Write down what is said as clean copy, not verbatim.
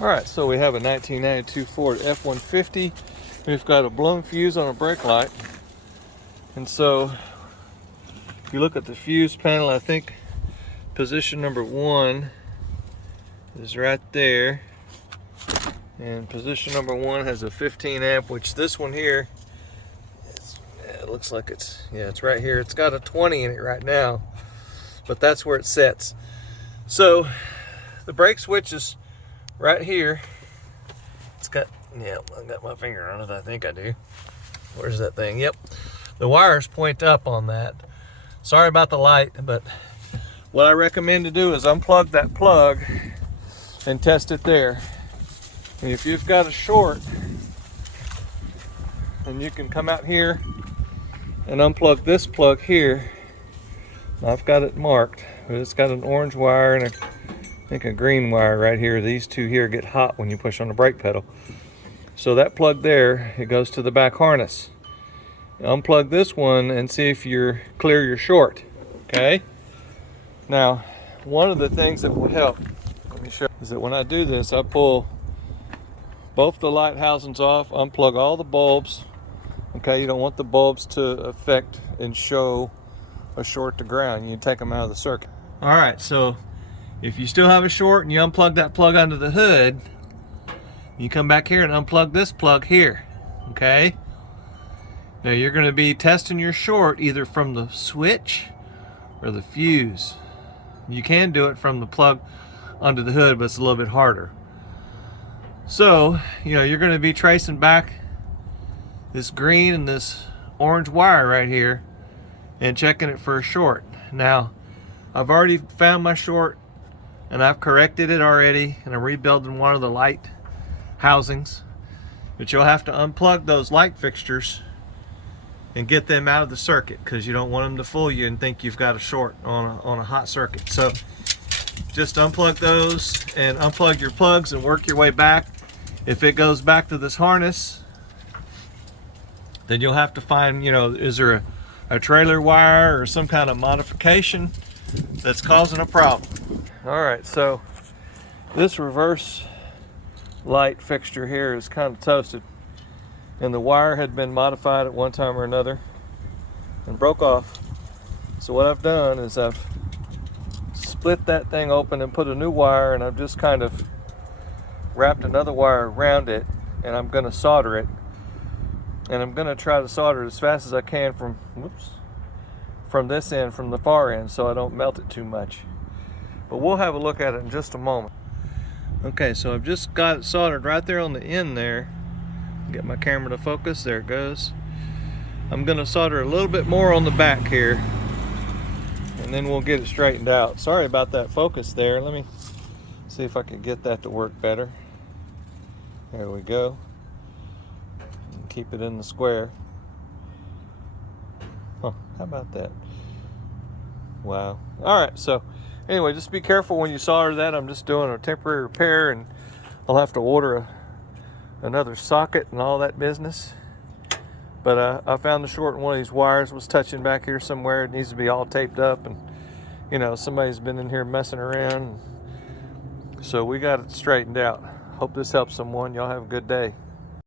All right, so we have a 1992 Ford F150. We've got a blown fuse on a brake light. And so if you look at the fuse panel, I think position number 1 is right there. And position number 1 has a 15 amp, which this one here, it looks like it's right here. It's got a 20 in it right now, but that's where it sets. So the brake switch is right here. It's got, I've got my finger on it, I think I do. Where's that thing? Yep. The wires point up on that. Sorry about the light, but what I recommend to do is unplug that plug and test it there. And if you've got a short, then you can come out here and unplug this plug here. I've got it marked, but it's got an orange wire and I think a green wire right here. These two here get hot when you push on the brake pedal. So that plug there, it goes to the back harness. Unplug this one and see if you're clear your short, okay? Now, one of the things that will help, let me show, is that when I do this, I pull both the light housings off, unplug all the bulbs, okay? You don't want the bulbs to affect and show a short to ground. You take them out of the circuit. All right, so if you still have a short and you unplug that plug under the hood, you come back here and unplug this plug here, okay? Now you're going to be testing your short either from the switch or the fuse. You can do it from the plug under the hood, but it's a little bit harder. So, you're going to be tracing back this green and this orange wire right here and checking it for a short. Now, I've already found my short and I've corrected it already, and I'm rebuilding one of the light housings. But you'll have to unplug those light fixtures and get them out of the circuit, because you don't want them to fool you and think you've got a short on a hot circuit. So just unplug those and unplug your plugs and work your way back. If it goes back to this harness, then you'll have to find, is there a trailer wire or some kind of modification that's causing a problem. All right, so this reverse light fixture here is kind of toasted, and the wire had been modified at one time or another and broke off. So what I've done is I've split that thing open and put a new wire, and I've just kind of wrapped another wire around it, and I'm going to solder it, and I'm going to try to solder it as fast as I can from this end, from the far end, so I don't melt it too much. But we'll have a look at it in just a moment. Okay, so I've just got it soldered right there on the end there. Get my camera to focus, there it goes. I'm gonna solder a little bit more on the back here, and then we'll get it straightened out. Sorry about that focus there. Let me see if I can get that to work better. There we go. And keep it in the square. How about that? Wow. All right, so anyway, just be careful when you solder that. I'm just doing a temporary repair, and I'll have to order another socket and all that business. But I found the short in one of these wires was touching back here somewhere. It needs to be all taped up, and somebody's been in here messing around. So we got it straightened out. Hope this helps someone. Y'all have a good day.